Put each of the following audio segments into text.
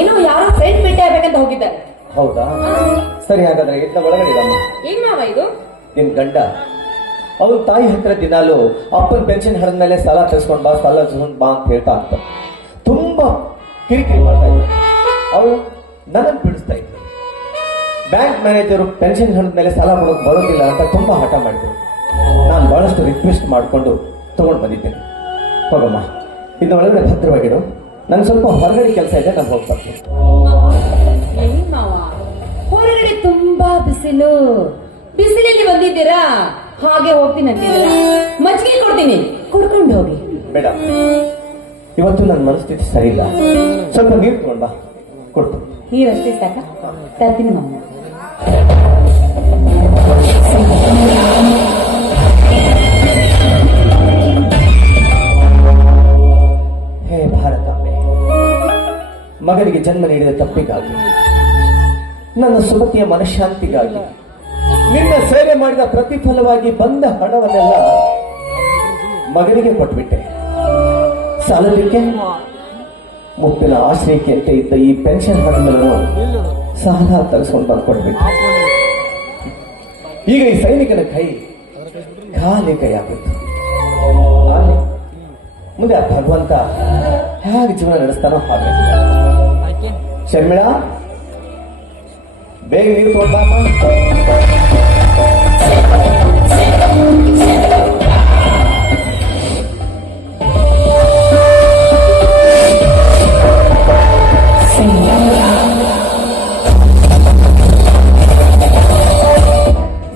ಏನೋ ಯಾರೋ ಫ್ರೆಂಡ್ ಭೇಟಿ ಆಗ್ಬೇಕಂತ ಹೋಗಿದ್ದಾರೆ. ಹೌದಾ? ಸರಿ, ಹಾಗಾದ್ರೆ ಇದ್ನ ಒಳಗಡೆ ಇಡಮ್ಮ. ಏನ್ ಮಾವ ಇದು? ನಿನ್ ಗಂಡ ಅವ್ರ ತಾಯಿ ಹತ್ರ ದಿನಾಲು ಅಪ್ಪನ ಪೆನ್ಷನ್ ಹರಿದ ಮೇಲೆ ಸಾಲ ತರಿಸ್ಕೊಂಡ್ ಬಾ ಅಂತ ಹೇಳ್ತಾ ಅಂತ ತುಂಬಾ ಕಿರಿಕಿರಿ ಮಾಡ್ತಾ ಇದ್ರು. ಅವಳು ನನ್ನನ್ನು ಬಿಡಿಸ್ತಾ ಇದ್ರು. ಬ್ಯಾಂಕ್ ಮ್ಯಾನೇಜರು ಪೆನ್ಷನ್ ಹರಿದ ಮೇಲೆ ಸಾಲ ಕೊಡೋಕೆ ಬರೋದಿಲ್ಲ ಅಂತ ತುಂಬಾ ಹಠ ಮಾಡಿದ್ರು. ನಾನು ಬಹಳಷ್ಟು ರಿಕ್ವೆಸ್ಟ್ ಮಾಡಿಕೊಂಡು ತಗೊಂಡು ಬಂದಿದ್ದೇನೆ. ಹೋಗಮ್ಮ, ಇನ್ನು ಒಳಗಡೆ ಭದ್ರವಾಗಿರು. ನನ್ಗೆ ಸ್ವಲ್ಪ ಹೊರಗಡೆ ಕೆಲಸ ಇದೆ, ನಾನು ಹೋಗ್ಬರ್ತೀನಿ. ಏನ್ ಮಾವ, ಹೊರಗಡೆ ತುಂಬಾ ಬಿಸಿಲಲ್ಲಿ ಬಂದಿದ್ದೀರಾ? ಹಾಗೆ ಹೋಗ್ತೀನಿ ಅಂತಿದ್ದೀರಾ? ಮಜ್ಜಿಗೆ ಕೊಡ್ತೀನಿ, ಕುಡ್ಕೊಂಡು ಹೋಗಿ. ಬೇಡ, ಇವತ್ತು ನನ್ನ ಮನಸ್ಥಿತಿ ಸರಿ ಇಲ್ಲ. ಸ್ವಲ್ಪ ನೀರು ತಗೊಂಡ ಕೊಡ್ತು. ನೀರಷ್ಟೇ ಸಾಕ? ತರ್ತೀನಿ ಮಾವ. ಹೇ ಭಾರತಾಂಬೆ, ಮಗನಿಗೆ ಜನ್ಮ ನೀಡಿದ ತಪ್ಪಿಗಾಗಿ, ನನ್ನ ಸುಮತಿಯ ಮನಃಶಾಂತಿಗಾಗಿ, ನಿನ್ನ ಸೇವೆ ಮಾಡಿದ ಪ್ರತಿಫಲವಾಗಿ ಬಂದ ಹಣವನ್ನೆಲ್ಲ ಮಗನಿಗೆ ಕೊಟ್ಬಿಟ್ಟೆ. ಸಾಲಲಿಕ್ಕೆ ಮುಪ್ಪಿನ ಆಶ್ರಯಕ್ಕೆ ಅಂತ ಇದ್ದ ಈ ಪೆನ್ಷನ್ ಹಣಗಳನ್ನು ಸಾಲ ತರಿಸ್ಕೊಂಡು ಬಂದ್ಕೊಡ್ಬಿಟ್ಟೆ. ಈಗ ಈ ಸೈನಿಕನ ಕೈ ಖಾಲಿ ಕೈ ಆಗ್ಬಿಟ್ಟು ಮುಂದೆ ಆ ಭಗವಂತ ಹೇಗೆ ಜೀವನ ನಡೆಸ್ತಾನೋ ಹಾಗೆ. ಶರ್ಮಿಳಾ, ಬೇಗ ನೀರು ತಗೊಂಡಮ್ಮ.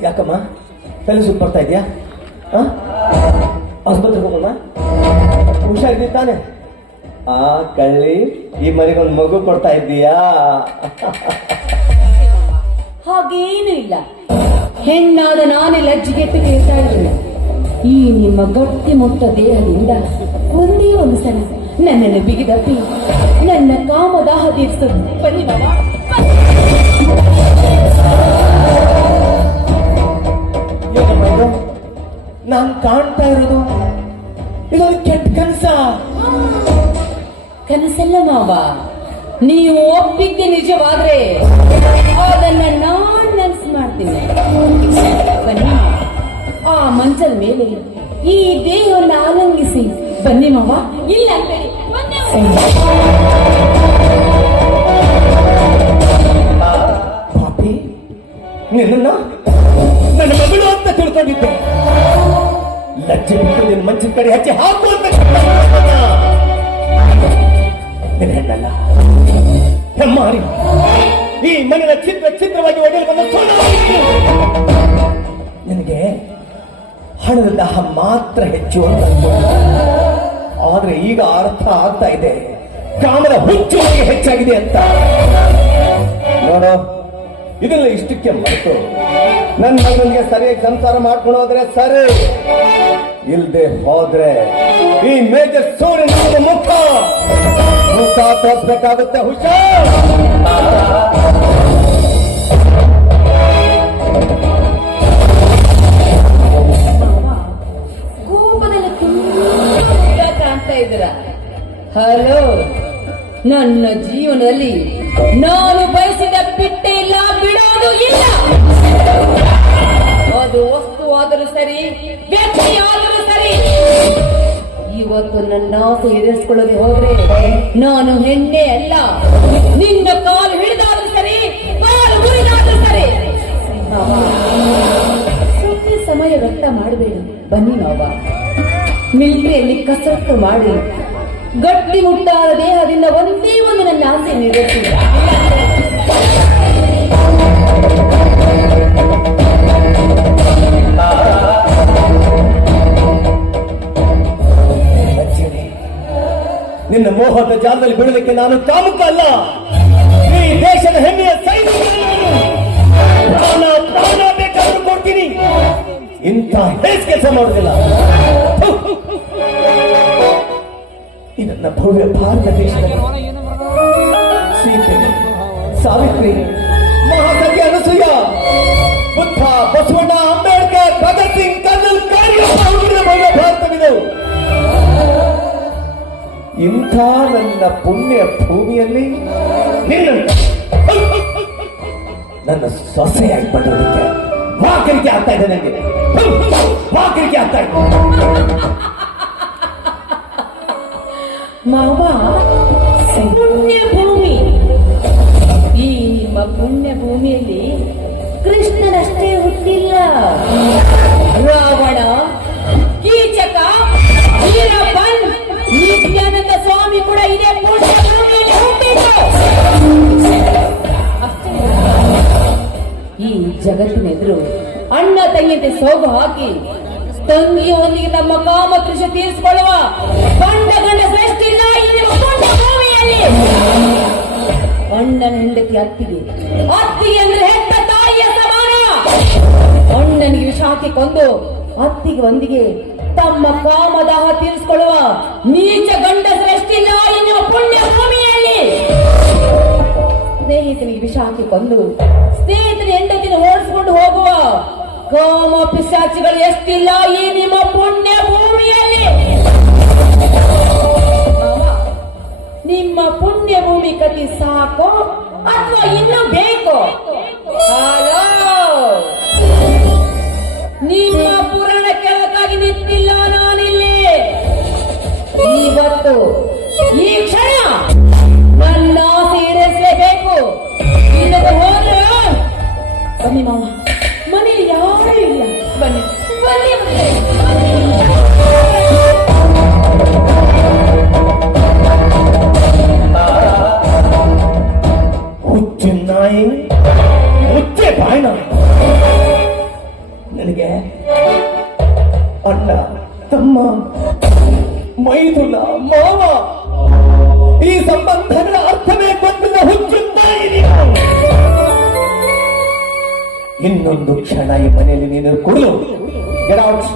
ಯಾಕಮ್ಮ ತಲೆ ಸುತ್ತ ಬರ್ತಾ ಇದೆಯಾ? ಆಸ್ಪತ್ರೆಗೆ ಹೋಗಮ್ಮ. ಹುಷಾರಿದ್ದಿ ತಾನೆ? ಕಳ್ಳಿ, ಈ ಮನೆಗೊಂದು ಮಗು ಕೊಡ್ತಾ ಇದ್ದೀಯಾ? ಹಾಗೇನು ಇಲ್ಲ. ಹೆಣ್ಣಾದ ನಾನೇ ಲಜ್ಜಿಗೆಟ್ಟು ಕೇಳ್ತಾ ಇರಲಿಲ್ಲ. ಈ ನಿಮ್ಮ ಗಟ್ಟಿ ಮುಟ್ಟ ದೇಹದಿಂದ ಒಂದೇ ಒಂದು ಸಲ ನನ್ನನ್ನು ಬಿಗಿದಪ್ಪಿ ನನ್ನ ಕಾಮದಾಹ ತೀರಿಸೋದು. ಬನ್ನಿ ಮಾವ. ನಾನು ಕಾಣ್ತಾ ಇರೋದು ಇದೊಂದು ಕೆಟ್ಟ ಕನಸ? ಕನಸಲ್ಲ ಮಾವ, ನೀವು ಒಪ್ಪಿದ್ದೆ ನಿಜವಾದ್ರೆ ಅದನ್ನ ನಾನ್ ನೆನ್ಸ್ ಮಾಡ್ತೀನಿ. ಬನ್ನಿ, ಆ ಮಂಚದ ಮೇಲೆ ಈ ದೇಹವನ್ನು ಆಲಂಗಿಸಿ ಬನ್ನಿ ಮಾವ. ಇಲ್ಲ ಪಾಪಿ, ನಿನ್ನ ನನ್ನ ಮಗಳು ಅಂತ ತಿಳ್ಕೊಂಡಿದ್ದೆ. ಲಜ್ಜೆ ಬಿಟ್ಟು ನಿನ್ನ ಮಂಚಿನ ಕಡೆ ಹಚ್ಚಿ ಹಾಕು ಅಂತ ಹೆಣ್ಣಲ್ಲ ಹೆಮ್ಮಾರಿ. ಈ ಮನೆಯ ಚಿತ್ರವಾಗಿ ಒಡೆಯಲು ಬಂದ ನಿನಗೆ ಹಣದ ದಾಹ ಮಾತ್ರ ಹೆಚ್ಚು ಅಂತ. ಆದ್ರೆ ಈಗ ಅರ್ಥ ಆಗ್ತಾ ಇದೆ, ಕಾಮದ ಹುಚ್ಚು ಹೆಚ್ಚಾಗಿದೆ ಅಂತ. ನೋಡು, ಇದೆಲ್ಲ ಇಷ್ಟಕ್ಕೆ ಮರೆತು ನನ್ನ ಮಗನಿಗೆ ಸರಿಯಾಗಿ ಸಂಸಾರ ಮಾಡ್ಕೊಂಡು ಹೋದ್ರೆ ಸರಿ, ಇಲ್ದೆ ಹೋದ್ರೆ ಈ ಮೇಜರ್ ಸೂರ್ಯನ ಮುಖ ತೋರಿಸ್ಬೇಕಾಗುತ್ತೆ. ಹುಷಾರ್. ಕೋಪದಲ್ಲಿ ತುಂಬಾ ಕಾಣ್ತಾ ಇದ್ದೀರಾ. ಹಲೋ, ನನ್ನ ಜೀವನದಲ್ಲಿ ನಾನು ಬಯಸಿದ ಬಿಟ್ಟೆ ಇಲ್ಲ, ಬಿಡೋದು ಇಲ್ಲ. ಅದು ವಸ್ತು ಆದರೂ ಸರಿ, ವ್ಯಕ್ತಿ ಆದರೂ ಸರಿ. ಇವತ್ತು ನನ್ನ ಆಸೆ ಎದುರಿಸಿಕೊಳ್ಳದೆ ಹೋದ್ರೆ ನಾನು ಹೆಣ್ಣೆ ಅಲ್ಲ. ನಿನ್ನ ಕಾಲು ಹಿಡಿದಾದ್ರೂ ಸರಿ, ಕಾಲು ಮುರಿದಾದ್ರೂ ಸರಿ. ಸ್ವಲ್ಪ ಸಮಯ ವ್ಯರ್ಥ ಮಾಡಬೇಡಿ. ಬನ್ನಿ ಮಾವ, ಮಿಲಿಟರಿಯಲ್ಲಿ ಕಸರತ್ತು ಮಾಡಿ ಗಟ್ಟಿ ಮುಟ್ಟಾದ ದೇಹದಿಂದ ಒಂದೇ ಒಂದು ನನ್ನ ಆಸೆ ನೀಡುತ್ತಿಲ್ಲ. ನಿನ್ನ ಮೋಹದ ಜಾಲದಲ್ಲಿ ಬೀಳಲಿಕ್ಕೆ ನಾನು ಕಾಮುಕ ಅಲ್ಲ. ಈ ದೇಶದ ಹೆಮ್ಮೆಯ ಸೈನಿಕ. ಪ್ರಾಣ ಬೇಕಾದ್ರೂ ಕೊಡ್ತೀನಿ. ಇಂಥ ಹೇಸ್ ಕೆಲಸ ಮಾಡುದಿಲ್ಲ. ಇದನ್ನ ಭವ್ಯ ಭಾರತ ದೇಶದ ಸೀತೆ, ಸಾವಿತ್ರಿ, ಮಹಾಸತಿ ಅನಸೂಯ, ಬುದ್ಧ, ಬಸವಣ್ಣ, ಅಂಬೇಡ್ಕರ್, ಭಗತ್ ಸಿಂಗ್, ಕರ್ನಲ್, ಕಾರ್ಯ ಭವ್ಯ ಭಾರತವಿದು. ಇಂಥ ನನ್ನ ಪುಣ್ಯ ಭೂಮಿಯಲ್ಲಿ ನನ್ನ ಸೊಸೆಯಾಗಿ ಬರೋದಕ್ಕೆ ವಾಕರಿಕೆ ಆಗ್ತಾ ಇದೆ ನನಗೆ, ವಾಕರಿಕೆ ಆಗ್ತಾ ಇದೆ. ಮಾವ, ಪುಣ್ಯ ಭೂಮಿ. ಈ ನಿಮ್ಮ ಪುಣ್ಯ ಭೂಮಿಯಲ್ಲಿ ಕೃಷ್ಣನಷ್ಟೇ ಹುಟ್ಟಿಲ್ಲ, ರಾವಣ, ಕೀಚಕ, ವೀರಪ್ಪನ್, ನಿತ್ಯಾನಂದ ಸ್ವಾಮಿ ಕೂಡ ಇದೇ ಪುಣ್ಯ ಭೂಮಿಯಲ್ಲಿ ಹುಟ್ಟಿದ್ರು. ಈ ಜಗತ್ತಿನೆದುರು ಅಣ್ಣ ತಂಗಿಯಂತೆ ಸೋಗು ಹಾಕಿ ತಂಗಿಯೊಂದಿಗೆ ತಮ್ಮ ಕಾಮ ಕೃಷಿ ತೀರಿಸಿಕೊಳ್ಳುವ ಗಂಡ ಸೃಷ್ಟಿ ಇಲ್ಲ ಈ ನಿಮ್ಮ ಪುಣ್ಯ ಭೂಮಿಯಲ್ಲಿ. ಅಣ್ಣನ ಹೆಂಡತಿ ಅತ್ತಿಗೆ ಅಂದ್ರೆ ಹೆತ್ತ ತಾಯಿಯ ಸಮಾನ. ಅಣ್ಣನಿಗೆ ವಿಷ ಹಾಕಿ ಕೊಂದು ಅತ್ತಿಗೆ ಒಂದಿಗೆ ತಮ್ಮ ಕಾಮದಾಹ ತೀರಿಸಿಕೊಳ್ಳುವ ನೀಚ ಗಂಡ ಸೃಷ್ಟಿ ಇಲ್ಲ ಈ ನಿಮ್ಮ ಪುಣ್ಯ ಭೂಮಿಯಲ್ಲಿ. ಸ್ನೇಹಿತನಿಗೆ ವಿಷ ಹಾಕಿ ಕೊಂದು ಸ್ನೇಹಿತನ ಹೆಂಡತಿನ ಓಡಿಸಿಕೊಂಡು ಹೋಗುವ ಕಾಮ ಪಿಶಾಚಿಗಳು ಎಷ್ಟಿಲ್ಲ ಈ ನಿಮ್ಮ ಪುಣ್ಯ ಭೂಮಿಯಲ್ಲಿ. ನಿಮ್ಮ ಪುಣ್ಯ ಭೂಮಿ ಕತಿ ಸಾಕೋ ಅಥವಾ ಇನ್ನು ಬೇಕು? ಹಲೋ, ನಿಮ್ಮ ಪುರಾಣ ಕೇಳಕ್ಕಾಗಿ ನಿಂತಿಲ್ಲ ನಾನಿಲ್ಲಿ. ಇವತ್ತು ಈ ಕ್ಷಣ ನನ್ನ ಆಸೆ ಈಡೇರಿಸಲೇಬೇಕು. ಇಲ್ಲದೆ ಹೋದ್ರೆ ಬನ್ನಿ ಮಾವ, ಮನೆಯಲ್ಲಿ ಯಾರೂ ಇಲ್ಲ. ಬನ್ನಿ ಬನ್ನಿ ಹುಚ್ಚು ನಾಯಿ, ಹುಚ್ಚೆ ಬಾಯ್ನ. ನನಗೆ ಅಣ್ಣ, ತಮ್ಮ, ಮೈದುನ, ಮಾವ ಈ ಸಂಬಂಧಗಳ ಅರ್ಥವೇ ಗೊತ್ತಿಲ್ಲ. ಹುಚ್ಚು ನಾಯಿ ನೀನು. ಇನ್ನೊಂದು ಕ್ಷಣ ಈ ಮನೆಯಲ್ಲಿ ನೀನು ಕುಡಿದು ಗೆಟ್ ಔಟ್,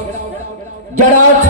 ಗೆಟ್ ಔಟ್.